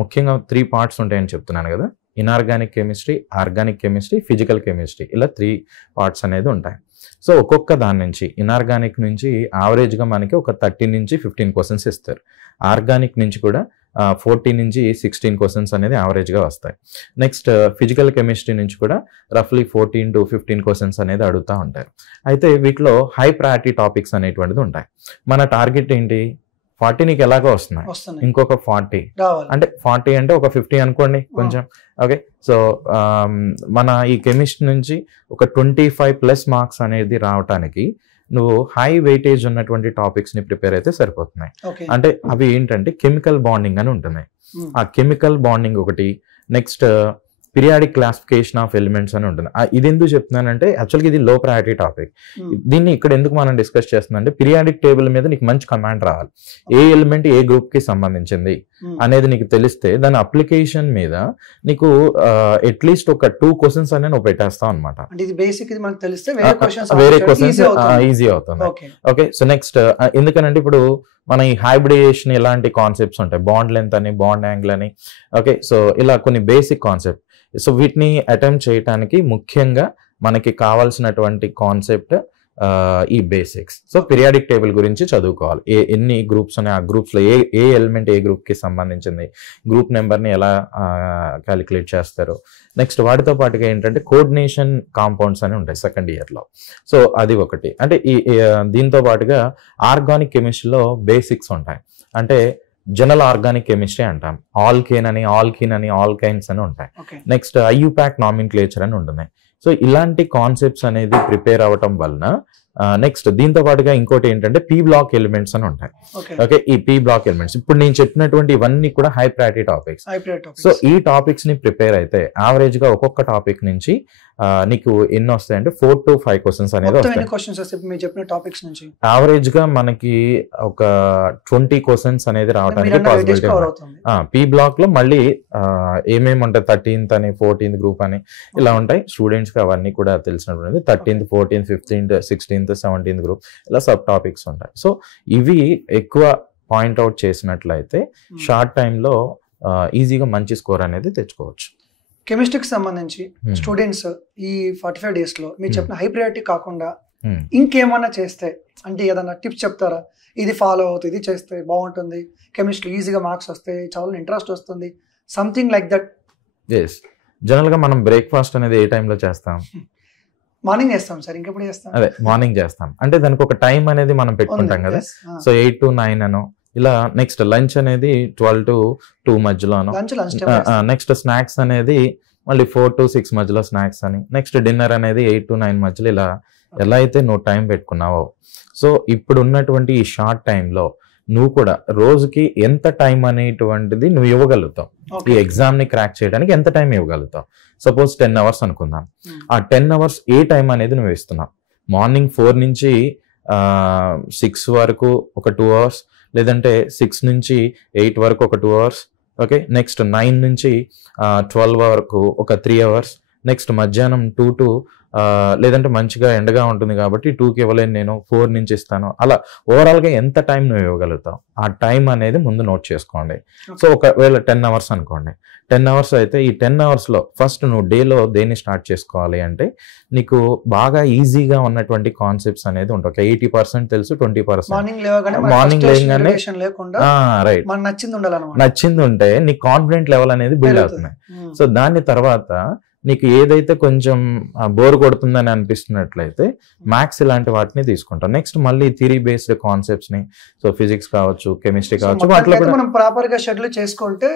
ముఖ్యంగా 3 parts ఉంటాయని చెప్తున్నాను కదా. Inorganic chemistry, organic chemistry, physical chemistry, ఇలా 3 parts అనేది ఉంటాయి. సో ఒక్కొక్క దాని నుంచి ఇన్ఆర్గానిక్ నుంచి యావరేజ్గా మనకి ఒక 13 నుంచి 15 క్వశ్చన్స్ ఇస్తారు. ఆర్గానిక్ నుంచి కూడా 14 నుంచి 16 క్వశ్చన్స్ అనేది యావరేజ్గా వస్తాయి. నెక్స్ట్ ఫిజికల్ కెమిస్ట్రీ నుంచి కూడా రఫ్లీ 14 to 15 క్వశ్చన్స్ అనేది అడుగుతూ ఉంటారు. అయితే వీటిలో హై ప్రయారిటీ టాపిక్స్ అనేటువంటిది ఉంటాయి. మన టార్గెట్ ఏంటి? 40 నీకు ఎలాగో వస్తున్నాయి, ఇంకొక 40 అంటే 40 అంటే ఒక 50 అనుకోండి కొంచెం. ఓకే, సో మన ఈ కెమిస్ట్రీ నుంచి ఒక 25+ మార్క్స్ అనేది రావటానికి నువ్వు హై వెయిటేజ్ ఉన్నటువంటి టాపిక్స్ ని ప్రిపేర్ అయితే సరిపోతున్నాయి. అంటే అవి ఏంటంటే కెమికల్ బాండింగ్ అని ఉంటుంది. ఆ కెమికల్ బాండింగ్ ఒకటి, next periodic classification of elements అని ఉంటుంది. ఇది ఎందుకు చెప్తున్నానంటే యాక్చువల్గా ఇది లో ప్రయారిటీ టాపిక్. దీన్ని ఇక్కడ ఎందుకు మనం డిస్కస్ చేస్తున్నాం అంటే పీరియాడిక్ టేబుల్ మీద నీకు మంచి కమాండ్ రావాలి. ఏ ఎలిమెంట్ ఏ గ్రూప్ కి సంబంధించింది అనేది నీకు తెలిస్తే దాని అప్లికేషన్ మీద నీకు అట్లీస్ట్ ఒక 2 క్వశ్చన్స్ అనేది నువ్వు పెట్టేస్తావు అనమాట. వేరే క్వశ్చన్స్ ఈజీ అవుతుంది. ఓకే, సో నెక్స్ట్ ఎందుకనంటే ఇప్పుడు మన ఈ హైబ్రిడేషన్ ఇలాంటి కాన్సెప్ట్స్ ఉంటాయి, బాండ్ లెంత్ అని, బాండ్ యాంగిల్ అని. ఓకే, సో ఇలా కొన్ని బేసిక్ కాన్సెప్ట్. సో వీటిని అటెంప్ట్ చేయడానికి ముఖ్యంగా మనకి కావాల్సినటువంటి కాన్సెప్ట్ ఈ బేసిక్స్. సో పీరియాడిక్ టేబుల్ గురించి చదువుకోవాలి. ఎన్ని గ్రూప్స్ ఉన్నాయి, ఆ గ్రూప్స్ లో ఏ ఎలిమెంట్ ఏ గ్రూప్ కి సంబంధించింది, గ్రూప్ నెంబర్ ని ఎలా క్యాలిక్యులేట్ చేస్తారు. నెక్స్ట్ వాటితో పాటుగా ఏంటంటే కోఆర్డినేషన్ కాంపౌండ్స్ అని ఉంటాయి సెకండ్ ఇయర్ లో. సో అది ఒకటి. అంటే దీంతో పాటుగా ఆర్గానిక్ కెమిస్ట్రీలో బేసిక్స్ ఉంటాయి. అంటే జనరల్ ఆర్గానిక్ కెమిస్ట్రీ అంటాం, ఆల్కేన్ అని, ఆల్కిన్ అని, ఆల్కైన్స్ అని ఉంటాయి. నెక్స్ట్ ఐయుపాక్ నామిన్క్లేచర్ అని ఉంటుంది. సో ఇలాంటి కాన్సెప్ట్స్ అనేది ప్రిపేర్ అవ్వటం వలన నెక్స్ట్ దీంతో పాటుగా ఇంకోటి ఏంటంటే పీ బ్లాక్ ఎలిమెంట్స్ అని ఉంటాయి. ఓకే, ఈ పీ బ్లాక్ ఎలిమెంట్స్ ఇప్పుడు నేను చెప్పినటువంటి ఇవన్నీ కూడా హై ప్రయారిటీ టాపిక్స్. సో ఈ టాపిక్స్ ని ప్రిపేర్ అయితే యావరేజ్ గా ఒక్కొక్క టాపిక్ నుంచి నీకు ఎన్ని వస్తాయంటే 4 to 5 క్వశ్చన్స్ అనేది వస్తాయి. యావరేజ్ గా మనకి ఒక 20 క్వశ్చన్స్ అనేది రావడానికి పాసిబిలిటీ. పీ బ్లాక్ లో మళ్ళీ ఏమేమి ఉంటాయి, 13th అని, 14th గ్రూప్ అని ఇలా ఉంటాయి. స్టూడెంట్స్ కి అవన్నీ కూడా తెలిసినటువంటి 13th, 14th, 15th, 16th, 17th group ఇలా సబ్ టాపిక్స్ ఉంటాయి. సో ఇవి ఎక్కువ పాయింట్అవుట్ చేసినట్లయితే షార్ట్ టైంలో ఈజీగా మంచి స్కోర్ అనేది తెచ్చుకోవచ్చు. కెమిస్ట్రీకి సంబంధించి స్టూడెంట్స్ ఈ 45 days లో మీరు చెప్పిన హై ప్రయారిటీ కాకుండా ఇంకేమన్నా చేస్తే అంటే ఏదన్నా టిప్స్ చెప్తారా? ఇది ఫాలో అవుతుంది, ఇది చేస్తే బాగుంటుంది, కెమిస్ట్రీ ఈజీగా మార్క్స్ వస్తాయి, చాలా ఇంట్రెస్ట్ వస్తుంది, సంథింగ్ లైక్ దట్. జనరల్ గా మనం బ్రేక్ఫాస్ట్ అనేది ఏ టైంలో చేస్తాం? మార్నింగ్ చేస్తాం సార్. ఇంకెప్పుడు చేస్తాం? అదే మార్నింగ్ చేస్తాం. అంటే దానికి ఒక టైం అనేది మనం పెట్టుకుంటాం కదా. సో 8 to 9 అనో ఇలా. నెక్స్ట్ లంచ్ అనేది 12 to 2 మధ్యలోనో. నెక్స్ట్ స్నాక్స్ అనేది మళ్ళీ 4 to 6 మధ్యలో స్నాక్స్ అని. నెక్స్ట్ డిన్నర్ అనేది 8 to 9 మధ్యలో. ఇలా ఎలా అయితే నువ్వు టైం పెట్టుకున్నావో, సో ఇప్పుడు ఉన్నటువంటి ఈ షార్ట్ టైంలో నువ్వు కూడా రోజుకి ఎంత టైం అనేటువంటిది నువ్వు ఇవ్వగలుగుతావు, ఈ ఎగ్జామ్ ని క్రాక్ చేయడానికి ఎంత టైం ఇవ్వగలుగుతావు. సపోజ్ 10 hours అనుకుందాం. ఆ 10 hours ఏ టైం అనేది నువ్వు ఇస్తున్నావు? మార్నింగ్ 4 నుంచి 6 వరకు ఒక 2 hours, లేదంటే 6 నుంచి 8 వరకు ఒక 2 hours. ఓకే, నెక్స్ట్ 9 నుంచి 12 వరకు ఒక 3 hours. నెక్స్ట్ మధ్యాహ్నం 2 to లేదంటే మంచిగా ఎండగా ఉంటుంది కాబట్టి 2కి ఇవ్వలేను నేను, 4 నుంచి ఇస్తాను. అలా ఓవరాల్ గా ఎంత టైం నువ్వు ఇవ్వగలుగుతావు ఆ టైం అనేది ముందు నోట్ చేసుకోండి. సో ఒకవేళ 10 hours అనుకోండి. 10 hours అయితే ఈ 10 hours లో ఫస్ట్ నువ్వు డేలో దేన్ని స్టార్ట్ చేసుకోవాలి అంటే నీకు బాగా ఈజీగా ఉన్నటువంటి కాన్సెప్ట్స్ అనేది ఉంటాయి. ఒక 80% తెలుసు, 20% మార్నింగ్ లేగానే రైట్ నచ్చింది ఉంటే నీ కాన్ఫిడెంట్ లెవెల్ అనేది బిల్డ్ అవుతుంది. సో దాని తర్వాత నీకు ఏదైతే కొంచెం బోర్ కొడుతుందని అనిపిస్తున్నట్లయితే మ్యాథ్స్ ఇలాంటి వాటిని తీసుకుంటాం. నెక్స్ట్ మళ్ళీ థియరీ బేస్డ్ కాన్సెప్ట్స్ ని, సో ఫిజిక్స్ కావచ్చు, కెమిస్ట్రీ కావచ్చు, వాటిలో కూడా మనం ప్రాపర్ గా షెడ్యూల్ చేసుకుంటే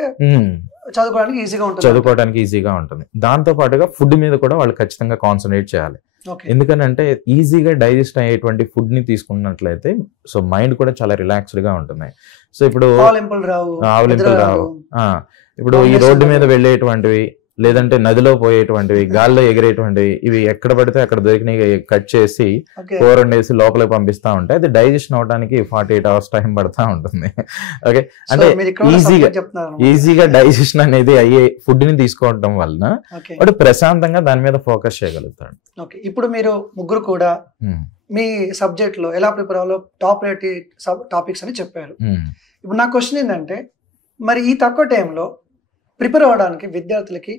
చదువుకోవడానికి ఈజీగా ఉంటుంది. దాంతో పాటుగా ఫుడ్ మీద కూడా వాళ్ళు ఖచ్చితంగా కాన్సన్ట్రేట్ చేయాలి. ఎందుకనంటే ఈజీగా డైజెస్ట్ అయ్యేటువంటి ఫుడ్ ని తీసుకున్నట్లయితే సో మైండ్ కూడా చాలా రిలాక్స్డ్ గా ఉంటుంది. సో ఇప్పుడు ఆవలింపులు రావు, ఇప్పుడు ఈ రోడ్డు మీద వెళ్ళేటువంటివి, లేదంటే నదిలో పోయేటువంటివి, గాల్లో ఎగిరేటువంటివి, ఇవి ఎక్కడ పడితే అక్కడ దొరికినవి కట్ చేసి కూర వండేసి లోపలికి పంపిస్తా ఉంటే అది డైజెషన్ అవడానికి 48 hours టైం పడతా ఉంటుంది. ఓకే, అంటే ఈజీగా డైజెషన్ అనేది అయ్యే ఫుడ్ ని తీసుకోవడం వలన వాడు ప్రశాంతంగా దాని మీద ఫోకస్ చేయగలుగుతాడు. ఇప్పుడు మీరు ముగ్గురు కూడా మీ సబ్జెక్ట్ లో ఎలా ప్రిపేర్ అవ్వాలో టాప్ రేటెడ్ టాపిక్స్ అని చెప్పారు. ఇప్పుడు నా క్వశ్చన్ ఏంటంటే, మరి ఈ తక్కువ టైంలో ప్రిపేర్ అవ్వడానికి విద్యార్థులకి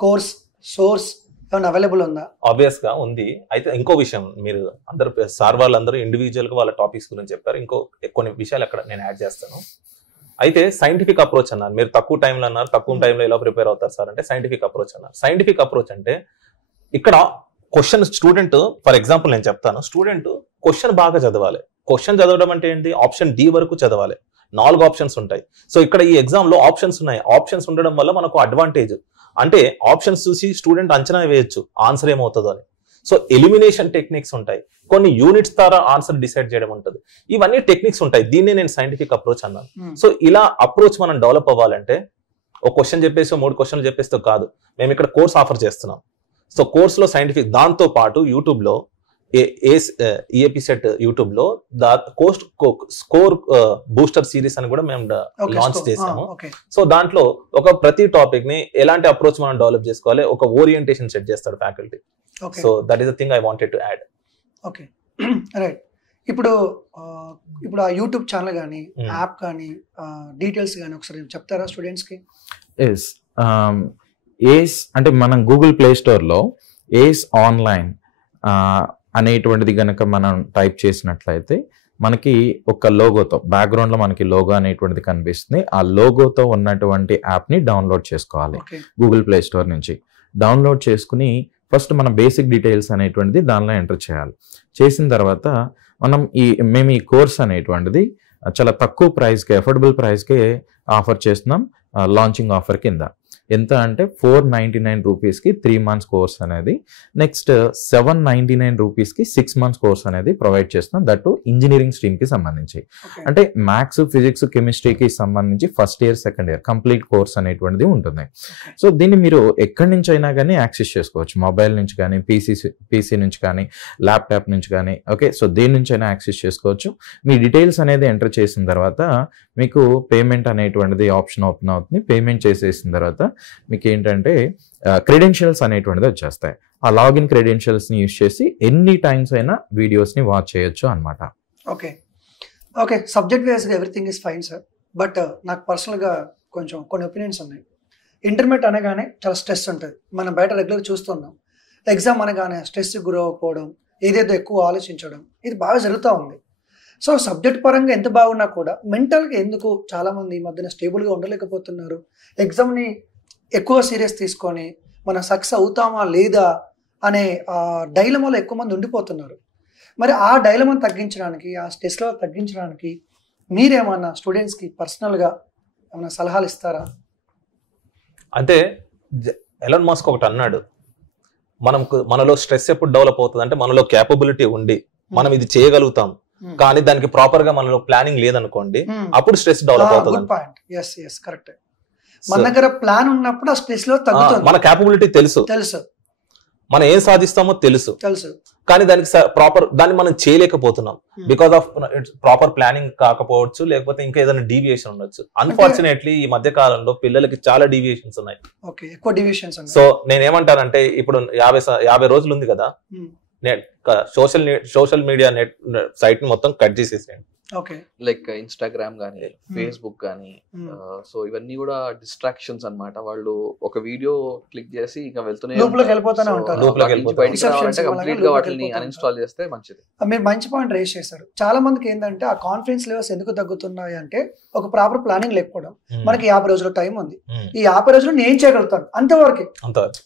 కోర్స్ సోర్స్ ఏమైనా అవైలబుల్ ఉందా? ఆబ్వియస్ గా ఉంది. అయితే ఇంకో విషయం, మీరు అందరు సార్ వాళ్ళందరూ ఇండివిజువల్ గా వాళ్ళ టాపిక్స్ గురించి చెప్పారు. ఇంకో కొన్ని విషయాలు అక్కడ నేను యాడ్ చేస్తాను. అయితే సైంటిఫిక్ అప్రోచ్ అన్నారు, మీరు తక్కువ టైంలో అన్నారు. తక్కువ టైంలో ఎలా ప్రిపేర్ అవుతారు సార్ అంటే సైంటిఫిక్ అప్రోచ్ అన్నారు. సైంటిఫిక్ అప్రోచ్ అంటే ఇక్కడ క్వశ్చన్ స్టూడెంట్, ఫర్ ఎగ్జాంపుల్ నేను చెప్తాను, స్టూడెంట్ క్వశ్చన్ బాగా చదవాలి. క్వశ్చన్ చదవడం అంటే ఏంటి, ఆప్షన్ డి వరకు చదవాలి. 4 ఆప్షన్స్ ఉంటాయి. సో ఇక్కడ ఈ ఎగ్జామ్ లో ఆప్షన్స్ ఉన్నాయి. ఆప్షన్స్ ఉండడం వల్ల మనకు అడ్వాంటేజ్ అంటే ఆప్షన్స్ చూసి స్టూడెంట్ అంచనా వేయొచ్చు ఆన్సర్ ఏమవుతుందో అని. సో ఎలిమినేషన్ టెక్నిక్స్ ఉంటాయి, కొన్ని యూనిట్స్ ద్వారా ఆన్సర్ డిసైడ్ చేయడం ఉంటుంది. ఇవన్నీ టెక్నిక్స్ ఉంటాయి. దీన్నే నేను సైంటిఫిక్ అప్రోచ్ అన్నాను. సో ఇలా అప్రోచ్ మనం డెవలప్ అవ్వాలంటే ఒక క్వశ్చన్ చెప్పేసి 3 క్వశ్చన్లు చెప్పేస్తే కాదు. మేము ఇక్కడ కోర్స్ ఆఫర్ చేస్తున్నాం. సో కోర్స్ లో సైంటిఫిక్, దాంతో పాటు యూట్యూబ్ లో ఈఏపీ సెట్ యూట్యూబ్ లో స్కోర్ బూస్టర్ సిరీస్ అని కూడా మేము లాంచ్ చేసాము. సో దాంట్లో ఒక ప్రతి టాపిక్ ని ఎలాంటి అప్రోచ్ మనం డెవలప్ చేసుకోవాలి, ఒక ఓరియంటేషన్ సెట్ చేస్తాడు faculty. So that is the thing I wanted to add. Okay, right. ఇప్పుడు ఆ యూట్యూబ్ ఛానల్ కానీ యాప్ కానీ డీటెయిల్స్ కానీ ఒకసారి చెప్తారా స్టూడెంట్స్ కి? ఏస్ అంటే మనం గూగుల్ ప్లే స్టోర్ లో ఏస్ ఆన్లైన్ అనేటువంటిది కనుక మనం టైప్ చేసినట్లయితే మనకి ఒక లోగోతో బ్యాక్గ్రౌండ్ లో మనకి లోగో అనేటువంటిది కనిపిస్తుంది. ఆ లోగోతో ఉన్నటువంటి యాప్ ని డౌన్లోడ్ చేసుకోవాలి. గూగుల్ ప్లే స్టోర్ నుంచి డౌన్లోడ్ చేసుకుని ఫస్ట్ మన బేసిక్ డీటెయిల్స్ అనేటువంటిది దానిలో ఎంటర్ చేయాలి. చేసిన తర్వాత మేము ఈ కోర్స్ అనేటువంటిది చాలా తక్కువ ప్రైస్కి, అఫోర్డబుల్ ప్రైస్కి ఆఫర్ చేస్తున్నాం. లాంచింగ్ ఆఫర్ కింద ఎంత అంటే 499 రూపీస్కి 3 months కోర్స్ అనేది, నెక్స్ట్ 799 రూపీస్కి 6 months కోర్స్ అనేది ప్రొవైడ్ చేస్తున్నాం. దట్టు ఇంజనీరింగ్ స్ట్రీమ్కి సంబంధించి, అంటే మ్యాథ్స్, ఫిజిక్స్, కెమిస్ట్రీకి సంబంధించి first year, second year complete course అనేటువంటిది ఉంటుంది. సో దీన్ని మీరు ఎక్కడి నుంచి అయినా కానీ యాక్సెస్ చేసుకోవచ్చు. మొబైల్ నుంచి కానీ, పీసీ నుంచి కానీ, ల్యాప్టాప్ నుంచి కానీ. ఓకే, సో దేని నుంచి అయినా యాక్సెస్ చేసుకోవచ్చు. మీ డీటెయిల్స్ అనేది ఎంటర్ చేసిన తర్వాత మీకు పేమెంట్ అనేటువంటిది ఆప్షన్ ఓపెన్ అవుతుంది. పేమెంట్ చేసేసిన తర్వాత మీకు ఏంటంటే క్రెడెన్షియల్స్ అనేటువంటిది వచ్చేస్తాయి. ఆ లాగిన్ క్రెడెన్షియల్స్ని యూజ్ చేసి ఎన్ని టైమ్స్ అయినా వీడియోస్ని వాచ్ చేయొచ్చు అనమాట. ఓకే, సబ్జెక్ట్ వైజ్గా everything is fine sir. But నాకు పర్సనల్గా కొన్ని ఒపీనియన్స్ ఉన్నాయి. ఇంటర్మీడియట్ అనగానే చాలా స్ట్రెస్ ఉంటుంది. మనం బయట రెగ్యులర్ చూస్తున్నాం. ఎగ్జామ్ అనగానే స్ట్రెస్కి గురవకపోవడం, ఏదేదో ఎక్కువ ఆలోచించడం, ఇది బాగా జరుగుతూ ఉంది. సో సబ్జెక్ట్ పరంగా ఎంత బాగున్నా కూడా మెంటల్గా ఎందుకు చాలామంది ఈ మధ్యన స్టేబుల్గా ఉండలేకపోతున్నారు? ఎగ్జామ్ని ఎక్కువ సీరియస్ తీసుకొని మనం సక్సెస్ అవుతామా లేదా అనే డైలమాలో ఎక్కువ మంది ఉండిపోతున్నారు. మరి ఆ డైలమాను తగ్గించడానికి, ఆ స్ట్రెస్ లెవెల్ తగ్గించడానికి మీరేమన్నా స్టూడెంట్స్కి పర్సనల్గా ఏమైనా సలహాలు ఇస్తారా? అంటే ఎలాన్ మస్క్ ఒకటి అన్నాడు, మనలో స్ట్రెస్ ఎప్పుడు డెవలప్ అవుతుంది అంటే మనలో క్యాపబిలిటీ ఉండి మనం ఇది చేయగలుగుతాం, కానీ దానికి ప్రాపర్ గా మనలో ప్లానింగ్ లేదనుకోండి, అప్పుడు స్ట్రెస్ డెవలప్ అవుతుంది. మన దగ్గర ప్లాన్ ఉన్నప్పుడు ఆ స్ట్రెస్ లో తగ్గుతుంది. మన క్యాపబిలిటీ తెలుసు, మనం ఏం సాధిస్తామో తెలుసు, కానీ దాన్ని మనం చేయలేకపోతున్నాం. బికాస్ ఆఫ్ ప్రాపర్ ప్లానింగ్ కాకపోవచ్చు, లేకపోతే ఇంకా ఏదైనా డీవియేషన్ ఉండొచ్చు. అన్ఫార్చునేట్లీ ఈ మధ్య కాలంలో పిల్లలకి చాలా డీవియేషన్స్ ఉన్నాయి. సో నేనేమంటానంటే ఇప్పుడు 50 రోజులు ఉంది కదా, సోషల్ మీడియా నెట్ సైట్ ని మొత్తం కట్ చేసేసేయండి. ఓకే. లైక్ ఇన్స్టాగ్రామ్ కానీ ఫేస్బుక్ కానీ. సో ఇవన్నీ కూడా డిస్ట్రాక్షన్స్ అన్నమాట. వాళ్ళు ఒక వీడియో క్లిక్ చేసి ఇంకా వెళ్తూనే లోపలికి వెళ్ళిపోతూనే ఉంటారు. బయటికి రావాలంటే కంప్లీట్ గా వాటిని అన్ఇన్స్టాల్ చేస్తే మంచిది. మీరు మంచి పాయింట్ రేస్ చేశారు. చాలా మందికి ఏంటంటే ఆ కాన్ఫిడెన్స్ లెవెల్స్ ఎందుకు తగ్గుతున్నాయి అంటే ఒక ప్రాపర్ ప్లానింగ్ లేకపోవడం. మనకి 50 రోజుల టైం ఉంది, ఈ 50 రోజులు నేను ఏం చేయగలుగుతాను అంతవరకు.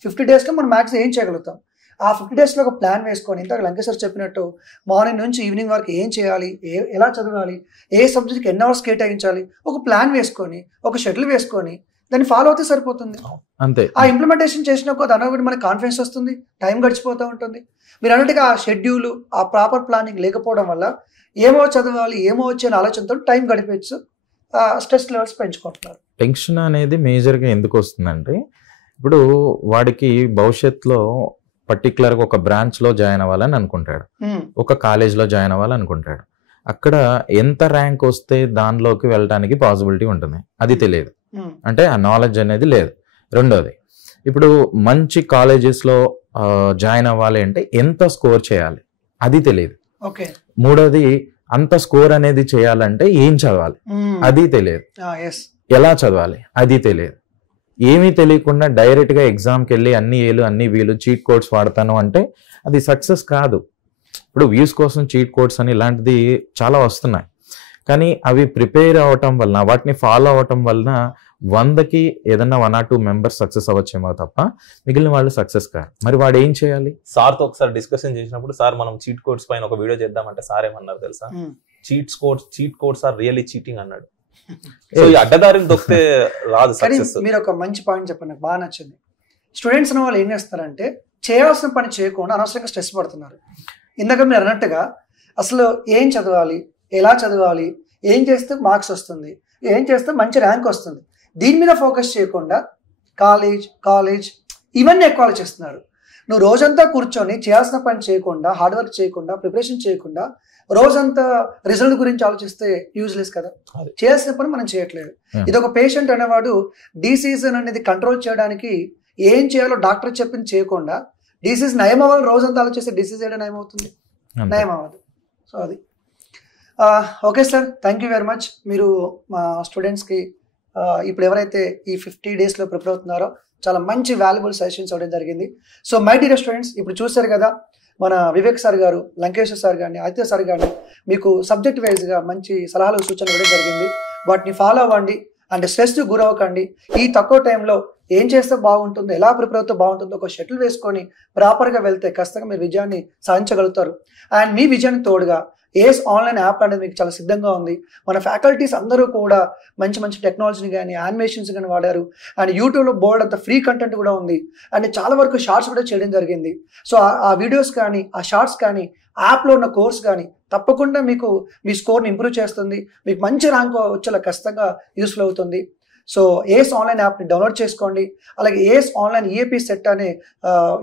50 days లో మనం మ్యాక్స్ ఏం చేయగలుగుతాం, ఆ 50 days లో ఒక ప్లాన్ వేసుకొని, ఇంత లంకేష్ సార్ చెప్పినట్టు మార్నింగ్ నుంచి ఈవినింగ్ వరకు ఏం చేయాలి, ఎలా చదవాలి, ఏ సబ్జెక్ట్కి ఎన్ని అవర్స్ కేటాయించాలి, ఒక ప్లాన్ వేసుకొని ఒక షెడ్యూల్ వేసుకొని దాన్ని ఫాలో అవుతే సరిపోతుంది. అంతే. ఆ ఇంప్లిమెంటేషన్ చేసిన దాని ఒకటి మనకి కాన్ఫిడెన్స్ వస్తుంది, టైం గడిచిపోతూ ఉంటుంది. మీరు అన్నట్టుగా ఆ షెడ్యూల్, ఆ ప్రాపర్ ప్లానింగ్ లేకపోవడం వల్ల ఏమో చదవాలి ఏమో వచ్చే ఆలోచనతో టైం గడిపేచ్చు, స్ట్రెస్ లెవెల్స్ పెంచుకుంటున్నారు. టెన్షన్ అనేది మేజర్గా ఎందుకు వస్తుందంటే, ఇప్పుడు వాడికి భవిష్యత్తులో పర్టికులర్గా ఒక బ్రాంచ్లో జాయిన్ అవ్వాలని అనుకుంటాడు, ఒక కాలేజ్లో జాయిన్ అవ్వాలని అనుకుంటాడు. అక్కడ ఎంత ర్యాంక్ వస్తే దానిలోకి వెళ్ళడానికి పాసిబిలిటీ ఉంటుంది, అది తెలియదు. అంటే ఆ నాలెడ్జ్ అనేది లేదు. రెండోది, ఇప్పుడు మంచి కాలేజెస్లో జాయిన్ అవ్వాలి అంటే ఎంత స్కోర్ చేయాలి, అది తెలియదు. మూడోది, అంత స్కోర్ అనేది చేయాలంటే ఏం చదవాలి, అది తెలియదు. ఎలా చదవాలి, అది తెలియదు. ఏమీ తెలియకుండా డైరెక్ట్గా ఎగ్జామ్కి వెళ్ళి అన్ని వీలు చీట్ కోడ్స్ వాడతాను అంటే అది సక్సెస్ కాదు. ఇప్పుడు వ్యూస్ కోసం చీట్ కోడ్స్ అని ఇలాంటిది చాలా వస్తున్నాయి, కానీ అవి ప్రిపేర్ అవ్వటం వలన, వాటిని ఫాలో అవటం వలన 100కి ఏదన్నా 1 or 2 మెంబర్స్ సక్సెస్ అవ్వచ్చేమో తప్ప మిగిలిన వాళ్ళు సక్సెస్ కాదు. మరి వాడు ఏం చేయాలి? సార్తో ఒకసారి డిస్కషన్ చేసినప్పుడు, సార్ మనం చీట్ కోడ్స్ పైన ఒక వీడియో చేద్దామంటే సార్ ఏమన్నారు తెలుసా, cheat codes are really cheating అన్నాడు. సో ఈ అడ్డదారిని దొక్కితే రాదు సక్సెస్. మీరు ఒక మంచి పాయింట్ చెప్పండి, నాకు బాగా నచ్చింది. స్టూడెంట్స్ అనే వాళ్ళు ఏం చేస్తారంటే చేయాల్సిన పని చేయకుండా అనవసరంగా స్ట్రెస్ పడుతున్నారు. ఇందాక మీరు అన్నట్టుగా అసలు ఏం చదవాలి, ఎలా చదవాలి, ఏం చేస్తే మార్క్స్ వస్తుంది, ఏం చేస్తే మంచి ర్యాంక్ వస్తుంది, దీని మీద ఫోకస్ చేయకుండా కాలేజ్ ఇవన్నీ ఎక్కువ ఆలోచిస్తున్నారు. నువ్వు రోజంతా కూర్చొని చేయాల్సిన పని చేయకుండా, హార్డ్ వర్క్ చేయకుండా, ప్రిపరేషన్ చేయకుండా రోజంతా రిజల్ట్ గురించి ఆలోచిస్తే యూజ్లెస్ కదా. చేయాల్సిన పని మనం చేయట్లేదు. ఇది ఒక పేషెంట్ అనేవాడు డిసీజ్ అనేది కంట్రోల్ చేయడానికి ఏం చేయాలో డాక్టర్ చెప్పింది చేయకుండా డిసీజ్ నయం అవ్వాలి రోజంతా ఆలోచిస్తే డిసీజ్ ఏడా నయం అవుతుంది? నయం అవ్వదు. సో అది okay sir, thank you very much. మీరు మా స్టూడెంట్స్కి ఇప్పుడు ఎవరైతే ఈ 50 daysలో ప్రిపేర్ అవుతున్నారో చాలా మంచి వాల్యుబుల్ సజెషన్స్ ఇవ్వడం జరిగింది. సో మై డియర్ స్టూడెంట్స్, ఇప్పుడు చూశారు కదా మన వివేక్ సార్ గారు, లంకేష్ సార్ కానీ, ఆదిత్య సార్ కానీ మీకు సబ్జెక్ట్ వైజ్గా మంచి సలహాలు సూచనలు ఇవ్వడం జరిగింది. వాటిని ఫాలో అవ్వండి అండ్ స్ట్రెస్ గురవ్వకండి. ఈ తక్కువ టైంలో ఏం చేస్తే బాగుంటుందో, ఎలా ప్రిపేర్ అవుతే బాగుంటుందో ఒక షెడ్యూల్ వేసుకొని ప్రాపర్గా వెళ్తే ఖచ్చితంగా మీరు విజయాన్ని సాధించగలుగుతారు. అండ్ మీ విజయానికి తోడుగా ఏస్ ఆన్లైన్ యాప్ అనేది మీకు చాలా సిద్ధంగా ఉంది. మన ఫ్యాకల్టీస్ అందరూ కూడా మంచి టెక్నాలజీని కానీ యానిమేషన్స్ కానీ వాడారు. అండ్ యూట్యూబ్లో బోర్డ్ అంత ఫ్రీ కంటెంట్ కూడా ఉంది. అండ్ చాలా వరకు షార్ట్స్ కూడా చేయడం జరిగింది. సో ఆ వీడియోస్ కానీ, ఆ షార్ట్స్ కానీ, యాప్లో ఉన్న కోర్స్ కానీ తప్పకుండా మీకు మీ స్కోర్ని ఇంప్రూవ్ చేస్తుంది. మీకు మంచి ర్యాంక్ వచ్చేలా ఖచ్చితంగా యూస్ఫుల్ అవుతుంది. సో ఏస్ ఆన్లైన్ యాప్ని డౌన్లోడ్ చేసుకోండి. అలాగే ఏస్ ఆన్లైన్ ఈఏపీ సెట్ అనే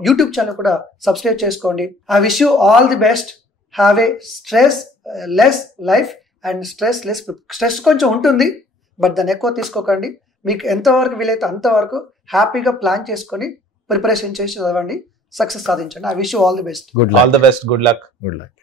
యూట్యూబ్ ఛానల్ కూడా సబ్స్క్రైబ్ చేసుకోండి. I wish you all the best. Have a stress less life and stress కొంచెం ఉంటుంది, బట్ దాన్ని ఎక్కువ తీసుకోకండి. మీకు ఎంతవరకు వీలైతే అంతవరకు హ్యాపీగా ప్లాన్ చేసుకొని ప్రిపరేషన్ చేసి చదవండి, సక్సెస్ సాధించండి. I wish you all the best. Good luck.